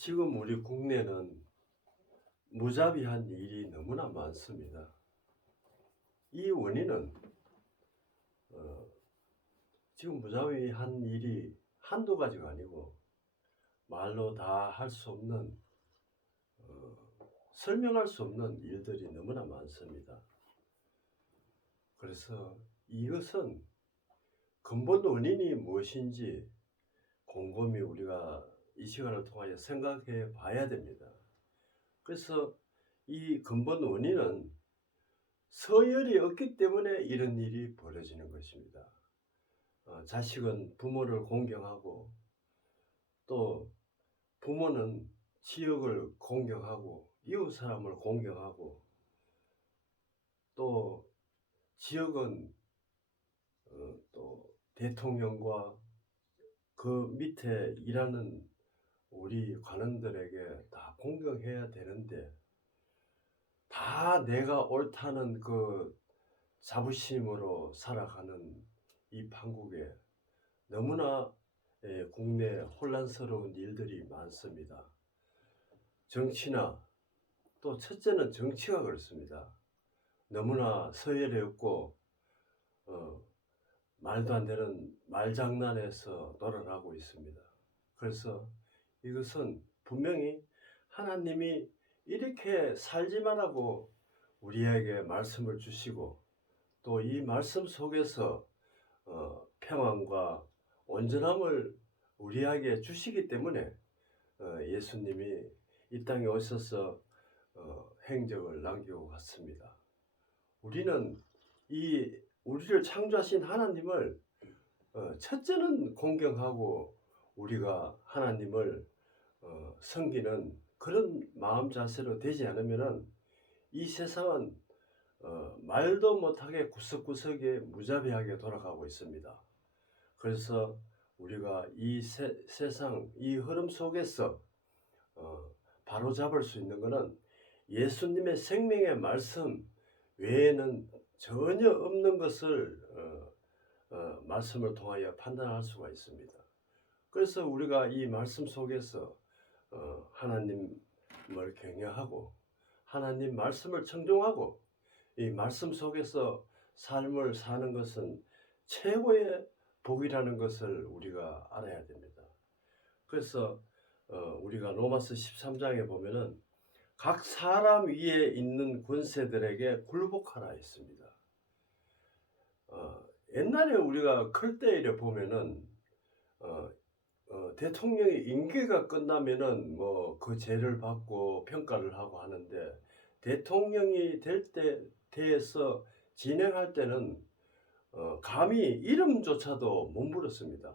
지금 우리 국내는 무자비한 일이 너무나 많습니다. 이 원인은 어, 지금 무자비한 일이 한두 가지가 아니고 말로 다 할 수 없는 어, 설명할 수 없는 일들이 너무나 많습니다. 그래서 이것은 근본 원인이 무엇인지 곰곰이 우리가 이 시간을 통하여 생각해 봐야 됩니다. 그래서 이 근본 원인은 서열이 없기 때문에 이런 일이 벌어지는 것입니다. 자식은 부모를 공경하고, 또 부모는 지역을 공경하고, 이웃 사람을 공경하고, 또 지역은 또 대통령과 그 밑에 일하는 우리 관원들에게 다 공경해야 되는데, 다 내가 옳다는 그 자부심으로 살아가는 이 판국에 너무나 국내에 혼란스러운 일들이 많습니다. 정치나, 또 첫째는 정치가 그렇습니다. 너무나 서열이 없고 말도 안 되는 말장난에서 놀아나고 있습니다. 그래서 이것은 분명히 하나님이 이렇게 살지 말라고 우리에게 말씀을 주시고, 또 이 말씀 속에서 평안과 온전함을 우리에게 주시기 때문에 예수님이 이 땅에 오셔서 행적을 남기고 갔습니다. 우리는 우리를 창조하신 하나님을 첫째는 공경하고 우리가 하나님을 섬기는 그런 마음 자세로 되지 않으면 이 세상은 말도 못하게 구석구석에 무자비하게 돌아가고 있습니다. 그래서 우리가 이 세상 이 흐름 속에서 바로잡을 수 있는 것은 예수님의 생명의 말씀 외에는 전혀 없는 것을 말씀을 통하여 판단할 수가 있습니다. 그래서 우리가 이 말씀 속에서 하나님을 경외하고 하나님 말씀을 청종하고 이 말씀 속에서 삶을 사는 것은 최고의 복이라는 것을 우리가 알아야 됩니다. 그래서 우리가 로마서 13장에 보면은 각 사람 위에 있는 권세들에게 굴복하라 했습니다. 옛날에 우리가 클 때 이래 보면은 대통령의 임기가 끝나면은 뭐 그 죄를 받고 평가를 하고 하는데, 대통령이 될 때에서 진행할 때는 감히 이름조차도 못 부르습니다.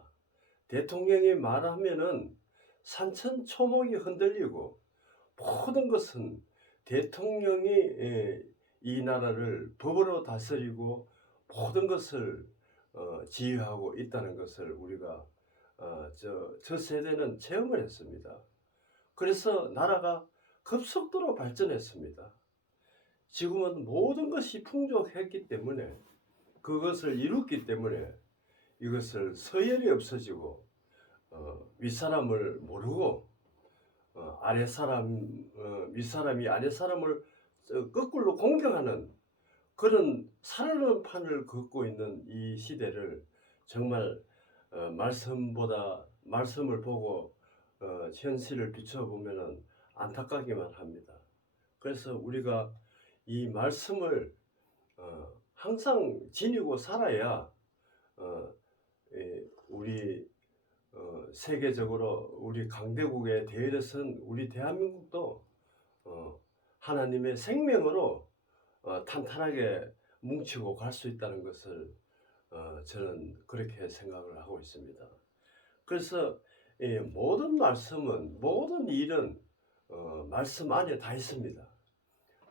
대통령이 말하면은 산천초목이 흔들리고, 모든 것은 대통령이 이 나라를 법으로 다스리고 모든 것을 지휘하고 있다는 것을 우리가 저 세대는 체험을 했습니다. 그래서 나라가 급속도로 발전했습니다. 지금은 모든 것이 풍족했기 때문에, 그것을 이뤘기 때문에 이것을 서열이 없어지고 윗사람을 모르고 윗사람이 아랫사람을 거꾸로 공경하는 그런 살아있는 판을 걷고 있는 이 시대를 정말 말씀을 보고 현실을 비춰보면 안타깝기만 합니다. 그래서 우리가 이 말씀을 항상 지니고 살아야 우리 세계적으로 우리 강대국의 대열에 선 우리 대한민국도 하나님의 생명으로 탄탄하게 뭉치고 갈 수 있다는 것을 저는 그렇게 생각을 하고 있습니다. 그래서 모든 말씀은, 모든 일은 말씀 안에 다 있습니다.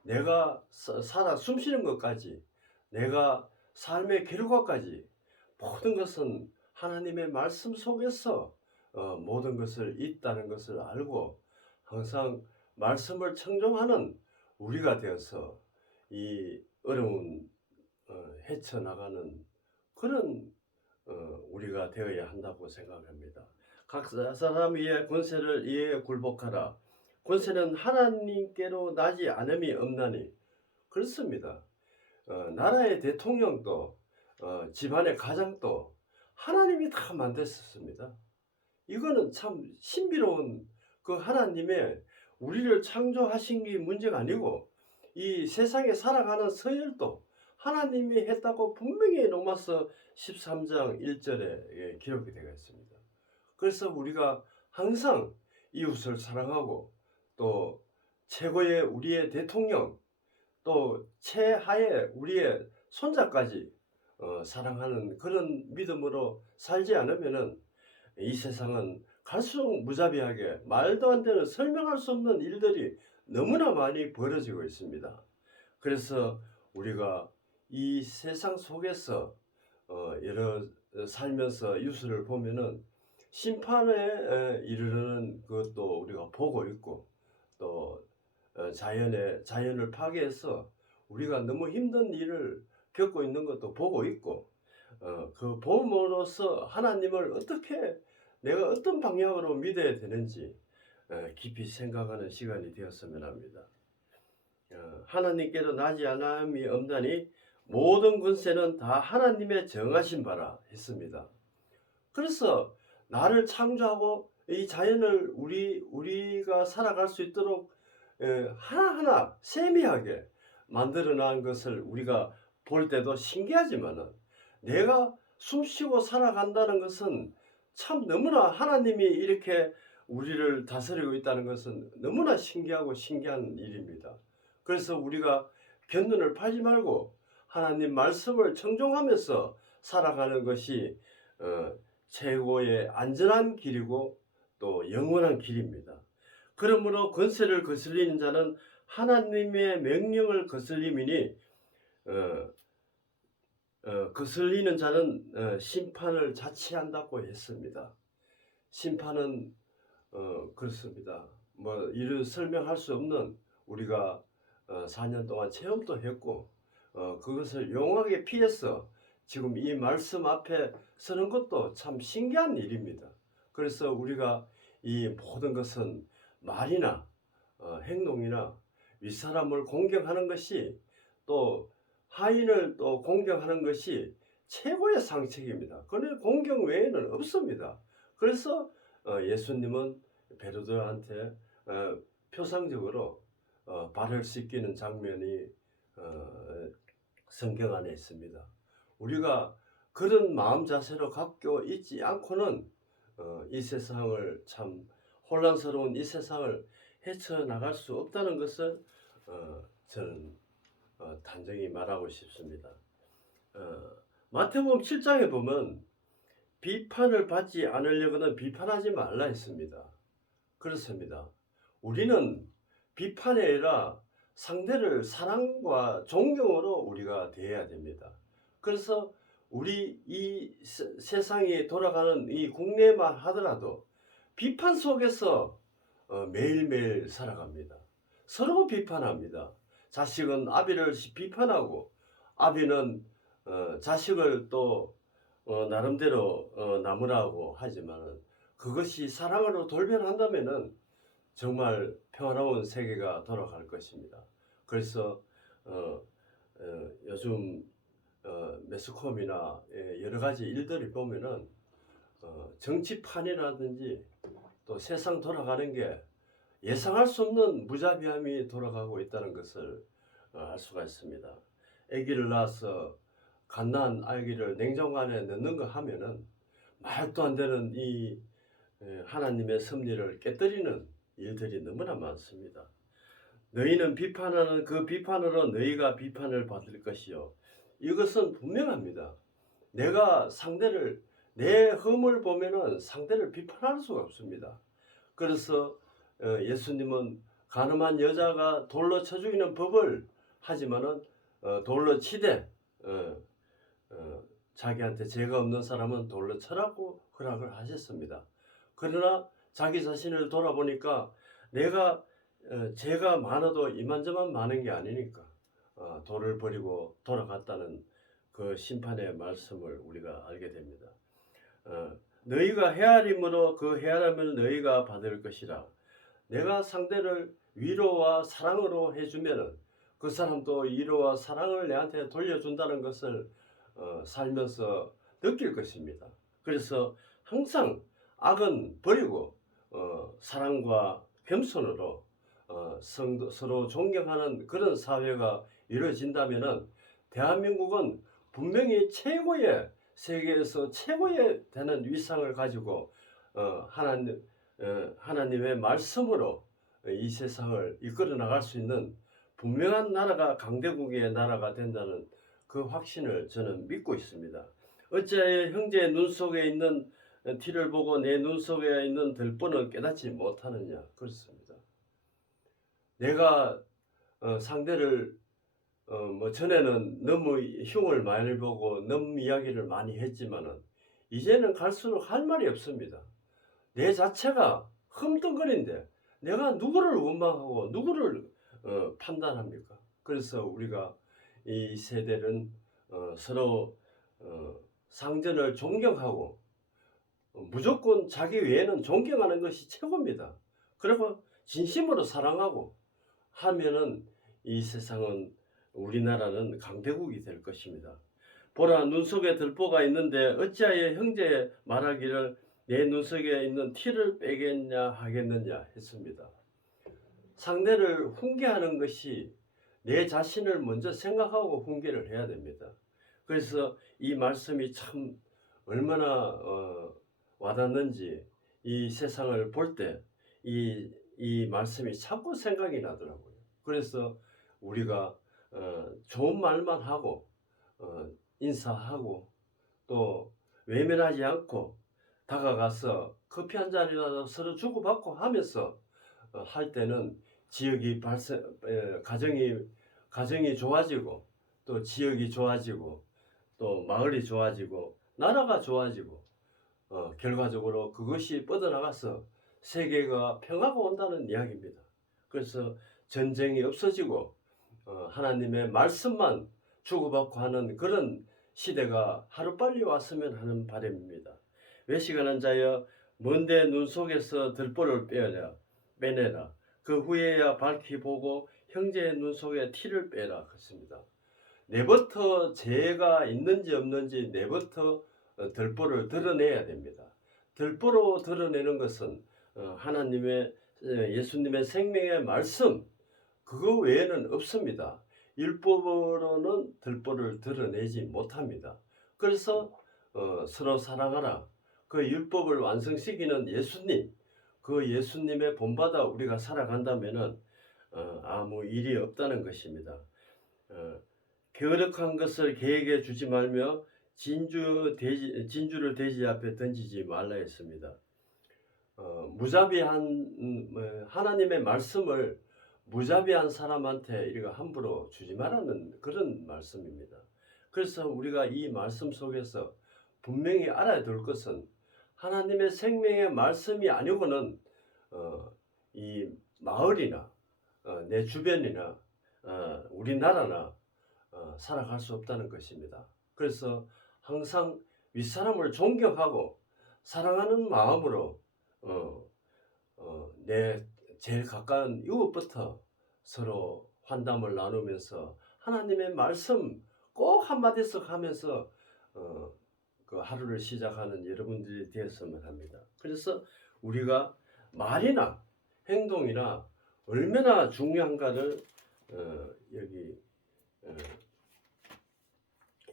내가 살아 숨쉬는 것까지, 내가 삶의 결과까지 모든 것은 하나님의 말씀 속에서 모든 것을 있다는 것을 알고 항상 말씀을 청종하는 우리가 되어서 이 어려운 헤쳐나가는 그런 우리가 되어야 한다고 생각합니다. 각 사람 위에 권세를 이에 굴복하라. 권세는 하나님께로 나지 않음이 없나니. 그렇습니다. 나라의 대통령도 집안의 가장도 하나님이 다 만드셨습니다. 이거는 참 신비로운 그 하나님의 우리를 창조하신 게 문제가 아니고 이 세상에 살아가는 서열도 하나님이 했다고 분명히 로마서 13장 1절에 기록이 되어 있습니다. 그래서 우리가 항상 이웃을 사랑하고 또 최고의 우리의 대통령 또 최하의 우리의 손자까지 사랑하는 그런 믿음으로 살지 않으면은 이 세상은 갈수록 무자비하게 말도 안 되는 설명할 수 없는 일들이 너무나 많이 벌어지고 있습니다. 그래서 우리가 이 세상 속에서 여러 살면서 이웃을 보면은 심판에 이르는 것도 우리가 보고 있고 또 자연을 파괴해서 우리가 너무 힘든 일을 겪고 있는 것도 보고 있고 그 봄으로써 하나님을 어떻게 내가 어떤 방향으로 믿어야 되는지 깊이 생각하는 시간이 되었으면 합니다. 하나님께로 나지 않음이 없나니 모든 권세는 다 하나님의 정하신 바라 했습니다. 그래서 나를 창조하고 이 자연을 우리가 살아갈 수 있도록 하나하나 세미하게 만들어 놓은 것을 우리가 볼 때도 신기하지만은 내가 숨쉬고 살아간다는 것은 참 너무나 하나님이 이렇게 우리를 다스리고 있다는 것은 너무나 신기하고 신기한 일입니다. 그래서 우리가 곁눈을 팔지 말고 하나님 말씀을 청종하면서 살아가는 것이 최고의 안전한 길이고 또 영원한 길입니다. 그러므로 권세를 거슬리는 자는 하나님의 명령을 거슬림이니 거슬리는 자는 심판을 자취한다고 했습니다. 심판은 그렇습니다. 뭐 이를 설명할 수 없는 우리가 4년 동안 체험도 했고 그것을 용하게 피해서 지금 이 말씀 앞에 서는 것도 참 신기한 일입니다. 그래서 우리가 이 모든 것은 말이나 행동이나 윗사람을 공경하는 것이 또 하인을 또 공경하는 것이 최고의 상책입니다. 그런데 공경 외에는 없습니다. 그래서 예수님은 베드로한테 표상적으로 발을 씻기는 장면이 성경 안에 있습니다. 우리가 그런 마음 자세로 갖고 있지 않고는 이 세상을 참 혼란스러운 이 세상을 헤쳐나갈 수 없다는 것을 저는 단정히 말하고 싶습니다. 마태복음 7장에 보면 비판을 받지 않으려고는 비판하지 말라 했습니다. 그렇습니다. 우리는 비판이 아니라 상대를 사랑과 존경으로 우리가 대해야 됩니다. 그래서 우리 이 세상이 돌아가는 이 국내만 하더라도 비판 속에서 매일매일 살아갑니다. 서로 비판합니다. 자식은 아비를 비판하고 아비는 자식을 또 나름대로 나무라고 하지만 그것이 사랑으로 돌변한다면은 정말 평화로운 세계가 돌아갈 것입니다. 그래서 요즘 매스컴이나 여러 가지 일들을 보면은 정치판이라든지 또 세상 돌아가는 게 예상할 수 없는 무자비함이 돌아가고 있다는 것을 알 수가 있습니다. 아기를 낳아서 갓난 아기를 냉장고 안에 넣는가 하면은 말도 안 되는 이 하나님의 섭리를 깨뜨리는 일들이 너무나 많습니다. 너희는 비판하는 그 비판으로 너희가 비판을 받을 것이요. 이것은 분명합니다. 내가 상대를 내 흠을 보면은 상대를 비판할 수가 없습니다. 그래서 예수님은 가늠한 여자가 돌로 쳐 죽이는 법을 하지만은 돌로 치되 자기한테 죄가 없는 사람은 돌로 쳐라고 허락을 하셨습니다. 그러나 자기 자신을 돌아보니까 내가 죄가 많아도 이만저만 많은 게 아니니까 돌을 버리고 돌아갔다는 그 심판의 말씀을 우리가 알게 됩니다. 너희가 헤아림으로 그 헤아림을 너희가 받을 것이라. 내가 상대를 위로와 사랑으로 해주면은 그 사람도 위로와 사랑을 내한테 돌려준다는 것을 살면서 느낄 것입니다. 그래서 항상 악은 버리고 사랑과 겸손으로 서로 존경하는 그런 사회가 이루어진다면은 대한민국은 분명히 최고의 세계에서 최고의 되는 위상을 가지고 하나님의 말씀으로 이 세상을 이끌어 나갈 수 있는 분명한 나라가 강대국의 나라가 된다는 그 확신을 저는 믿고 있습니다. 어찌하여 형제의 눈 속에 있는 티를 보고 내 눈 속에 있는 들보는 깨닫지 못하느냐. 그렇습니다. 내가 상대를 전에는 너무 흉을 많이 보고 너무 이야기를 많이 했지만은 이제는 갈수록 할 말이 없습니다. 내 자체가 흠뚱거린데 내가 누구를 원망하고 누구를 판단합니까? 그래서 우리가 이 세대는 서로 상전을 존경하고 무조건 자기 외에는 존경하는 것이 최고입니다. 그리고 진심으로 사랑하고 하면은 이 세상은 우리나라는 강대국이 될 것입니다. 보라, 눈 속에 들보가 있는데 어찌하여 형제 말하기를 내 눈 속에 있는 티를 빼겠냐 하겠느냐 했습니다. 상대를 훈계하는 것이 내 자신을 먼저 생각하고 훈계를 해야 됩니다. 그래서 이 말씀이 참 얼마나 와닿는지 이 세상을 볼 때 이 말씀이 자꾸 생각이 나더라고요. 그래서 우리가 좋은 말만 하고 인사하고 또 외면하지 않고 다가가서 커피 한 잔이라도 서로 주고받고 하면서 할 때는 지역이 가정이 좋아지고 또 지역이 좋아지고 또 마을이 좋아지고 나라가 좋아지고 결과적으로 그것이 뻗어나가서 세계가 평화가 온다는 이야기입니다. 그래서 전쟁이 없어지고 하나님의 말씀만 주고받고 하는 그런 시대가 하루빨리 왔으면 하는 바람입니다. 외식하는 자여 먼데 눈 속에서 들보를 빼내라. 그 후에야 밝히 보고 형제의 눈 속에 티를 빼라. 그렇습니다. 내부터 죄가 있는지 없는지 내부터 들보를 드러내야 됩니다. 들보로 드러내는 것은 하나님의 예수님의 생명의 말씀 그거 외에는 없습니다. 율법으로는 들보를 드러내지 못합니다. 그래서 서로 사랑하라. 그 율법을 완성시키는 예수님, 그 예수님의 본받아 우리가 살아간다면은 아무 일이 없다는 것입니다. 게으르한 것을 개에게 주지 말며 진주를 돼지 앞에 던지지 말라 했습니다. 무자비한 하나님의 말씀을 무자비한 사람한테 이거 함부로 주지 말라는 그런 말씀입니다. 그래서 우리가 이 말씀 속에서 분명히 알아야 될 것은 하나님의 생명의 말씀이 아니고는 이 마을이나 내 주변이나 우리나라나 살아갈 수 없다는 것입니다. 그래서 항상 윗사람을 존경하고 사랑하는 마음으로 내 제일 가까운 이웃부터 서로 환담을 나누면서 하나님의 말씀 꼭 한마디씩 하면서 그 하루를 시작하는 여러분들이 되었으면 합니다. 그래서 우리가 말이나 행동이나 얼마나 중요한가를 여기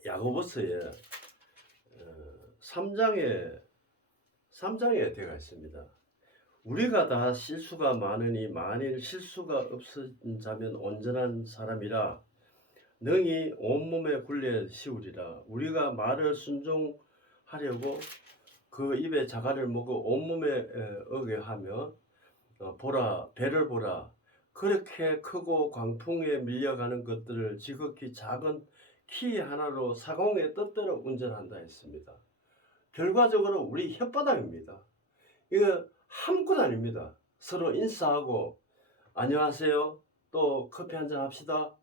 야고보서에 3장에 되어 있습니다. 우리가 다 실수가 많으니 만일 실수가 없은 자면 온전한 사람이라 능히 온몸에 굴레 씌우리라. 우리가 말을 순종하려고 그 입에 자갈을 먹고 온몸에 어게 하며 보라 배를 보라 그렇게 크고 광풍에 밀려가는 것들을 지극히 작은 키 하나로 사공에 뜻대로 운전한다 했습니다. 결과적으로 우리 혓바닥입니다. 이거 아무것도 아닙니다. 서로 인사하고 안녕하세요. 또 커피 한잔 합시다.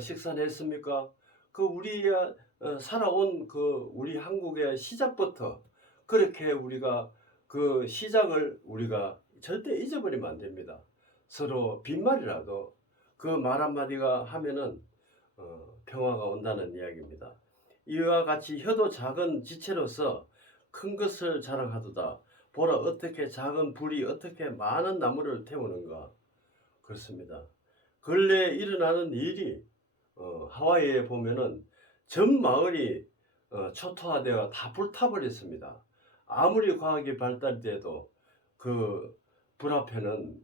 식사는 했습니까? 그 우리가 살아온 그 우리 한국의 시작부터 그렇게 우리가 그 시작을 우리가 절대 잊어버리면 안 됩니다. 서로 빈말이라도 그 말 한마디가 하면은 평화가 온다는 이야기입니다. 이와 같이 혀도 작은 지체로서 큰 것을 자랑하도다. 보라 어떻게 작은 불이 어떻게 많은 나무를 태우는가. 그렇습니다. 근래에 일어나는 일이 하와이에 보면은 전 마을이 초토화되어 다 불타버렸습니다. 아무리 과학이 발달돼도 그 불 앞에는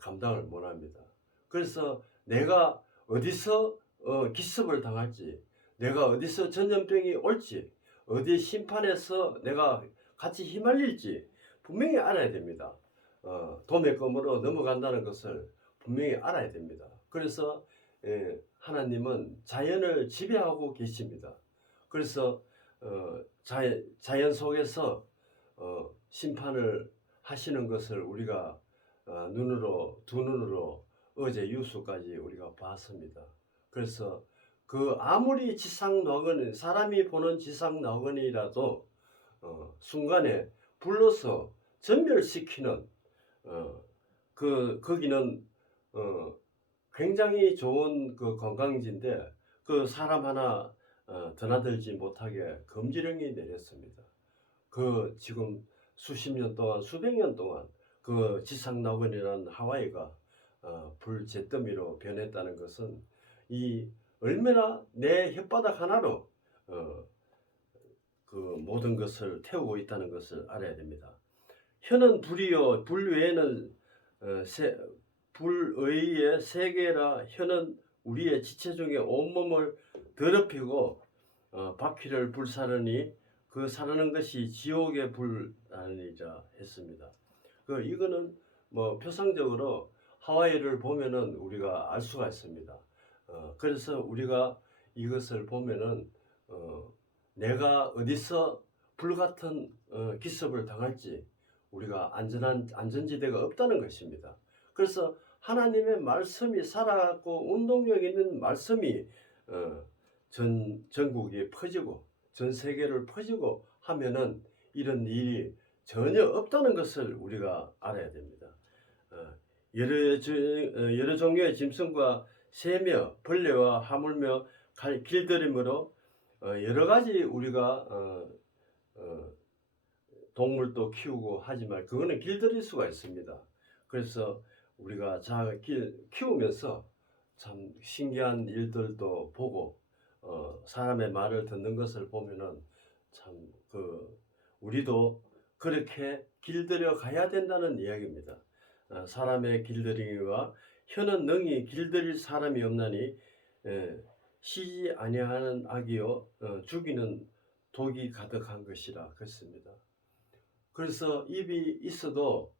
감당을 못합니다. 그래서 내가 어디서 기습을 당할지, 내가 어디서 전염병이 올지, 어디 심판에서 내가 같이 휘말릴지 분명히 알아야 됩니다. 도매금으로 넘어간다는 것을 분명히 알아야 됩니다. 그래서 하나님은 자연을 지배하고 계십니다. 그래서 자연 속에서 심판을 하시는 것을 우리가 두 눈으로 어제 유수까지 우리가 봤습니다. 그래서 그 아무리 지상낙원 사람이 보는 지상낙원이라도 순간에 불러서 전멸시키는 거기는 굉장히 좋은 그 관광지인데 그 사람 하나 드나들지 못하게 금지령이 내렸습니다. 그 지금 수십 년 동안 수백 년 동안 그 지상낙원이라는 하와이가 불잿더미로 변했다는 것은 이 얼마나 내 혓바닥 하나로 그 모든 것을 태우고 있다는 것을 알아야 됩니다. 혀는 불이요 불 외에는 불의의 세계라. 혀는 우리의 지체 중에 온몸을 더럽히고 바퀴를 불사르니 그 사르는 것이 지옥의 불아니자 했습니다. 이거는 뭐 표상적으로 하와이를 보면은 우리가 알 수가 있습니다. 그래서 우리가 이것을 보면은 내가 어디서 불같은 기습을 당할지 우리가 안전지대가 없다는 것입니다. 그래서 하나님의 말씀이 살아갖고 운동력 있는 말씀이 전국에 퍼지고 전 세계를 퍼지고 하면은 이런 일이 전혀 없다는 것을 우리가 알아야 됩니다. 여러 종류의 짐승과 새며 벌레와 하물며 길들임으로 여러 가지 우리가 동물도 키우고 하지만 그거는 길들일 수가 있습니다. 그래서 우리가 키우면서 참 신기한 일들도 보고 사람의 말을 듣는 것을 보면은 참 우리도 그렇게 길들여 가야 된다는 이야기입니다. 사람의 길들이기와 혀는 능히 길들일 사람이 없나니 쉬지 아니하는 악이요 죽이는 독이 가득한 것이라 그랬습니다. 그래서 입이 있어도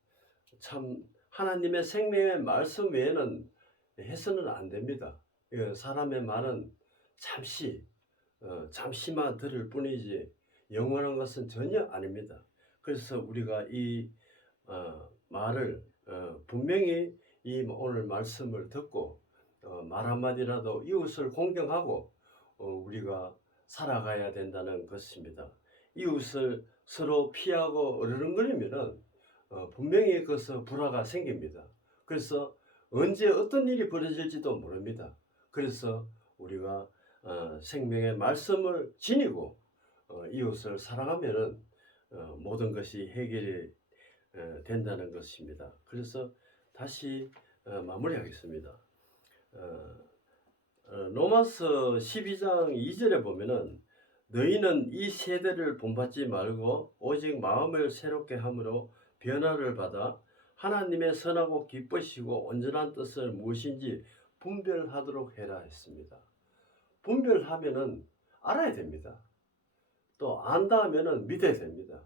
참 하나님의 생명의 말씀 외에는 해서는 안 됩니다. 사람의 말은 잠시만 들을 뿐이지 영원한 것은 전혀 아닙니다. 그래서 우리가 이 말을 분명히 이 오늘 말씀을 듣고 말 한마디라도 이웃을 공경하고 우리가 살아가야 된다는 것입니다. 이웃을 서로 피하고 어르렁거리면은 분명히 거기서 불화가 생깁니다. 그래서 언제 어떤 일이 벌어질지도 모릅니다. 그래서 우리가 생명의 말씀을 지니고 이웃을 사랑하면은 모든 것이 해결이 된다는 것입니다. 그래서 다시 마무리하겠습니다. 로마서 12장 2절에 보면은 너희는 이 세대를 본받지 말고 오직 마음을 새롭게 함으로 변화를 받아 하나님의 선하고 기쁘시고 온전한 뜻을 무엇인지 분별하도록 해라 했습니다. 분별하면은 알아야 됩니다. 또 안다 하면은 믿어야 됩니다.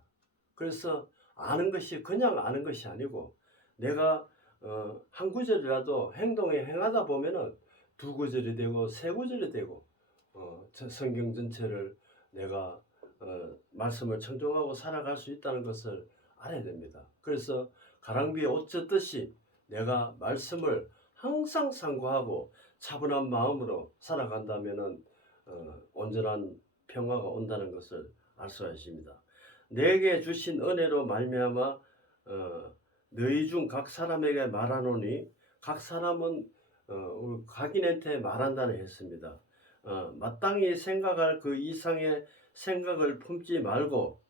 그래서 아는 것이 그냥 아는 것이 아니고 내가 한 구절이라도 행동에 행하다 보면은 두 구절이 되고 세 구절이 되고 성경 전체를 내가 말씀을 청종하고 살아갈 수 있다는 것을 알아야 됩니다. 그래서 가랑비에 옷 젖듯이 내가 말씀을 항상 상고하고 차분한 마음으로 살아간다면은 온전한 평화가 온다는 것을 알 수 있습니다. 내게 주신 은혜로 말미암아 너희 중 각 사람에게 말하노니 각 사람은 각인한테 말한다는 했습니다. 마땅히 생각할 그 이상의 생각을 품지 말고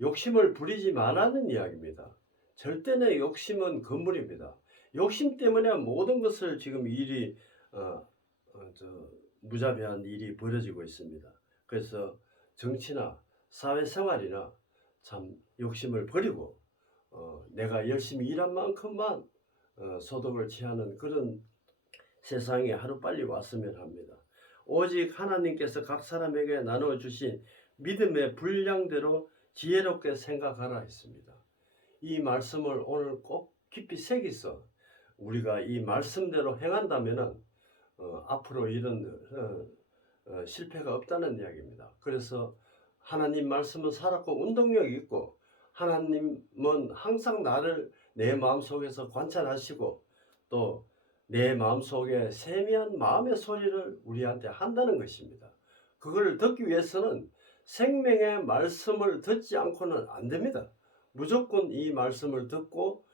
욕심을 부리지 말라는 이야기입니다. 절대 내 욕심은 건물입니다. 욕심 때문에 모든 것을 지금 일이 무자비한 일이 벌어지고 있습니다. 그래서 정치나 사회생활이나 참 욕심을 버리고 내가 열심히 일한 만큼만 소득을 취하는 그런 세상이 하루빨리 왔으면 합니다. 오직 하나님께서 각 사람에게 나눠주신 믿음의 분량대로 지혜롭게 생각하라 했습니다. 이 말씀을 오늘 꼭 깊이 새기서 우리가 이 말씀대로 행한다면 앞으로 이런 실패가 없다는 이야기입니다. 그래서 하나님 말씀은 살았고 운동력이 있고 하나님은 항상 나를 내 마음속에서 관찰하시고 또 내 마음속에 세미한 마음의 소리를 우리한테 한다는 것입니다. 그걸 듣기 위해서는 생명의 말씀을 듣지 않고는 안 됩니다. 무조건 이 말씀을 듣고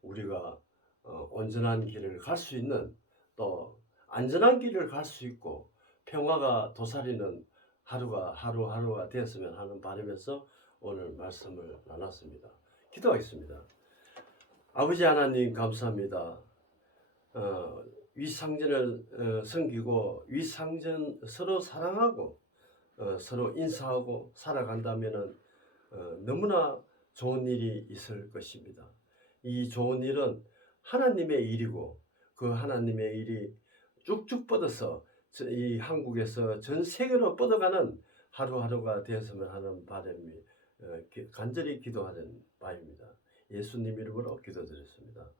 우리가 온전한 길을 갈 수 있는 또 안전한 길을 갈 수 있고 평화가 도사리는 하루하루가 되었으면 하는 바람에서 오늘 말씀을 나눴습니다. 기도하겠습니다. 아버지 하나님 감사합니다. 위상전을 섬기고 위상전 서로 사랑하고 서로 인사하고 살아간다면 너무나 좋은 일이 있을 것입니다. 이 좋은 일은 하나님의 일이고 그 하나님의 일이 쭉쭉 뻗어서 이 한국에서 전 세계로 뻗어가는 하루하루가 되었으면 하는 바람이 간절히 기도하는 바입니다. 예수님 이름으로 기도드렸습니다.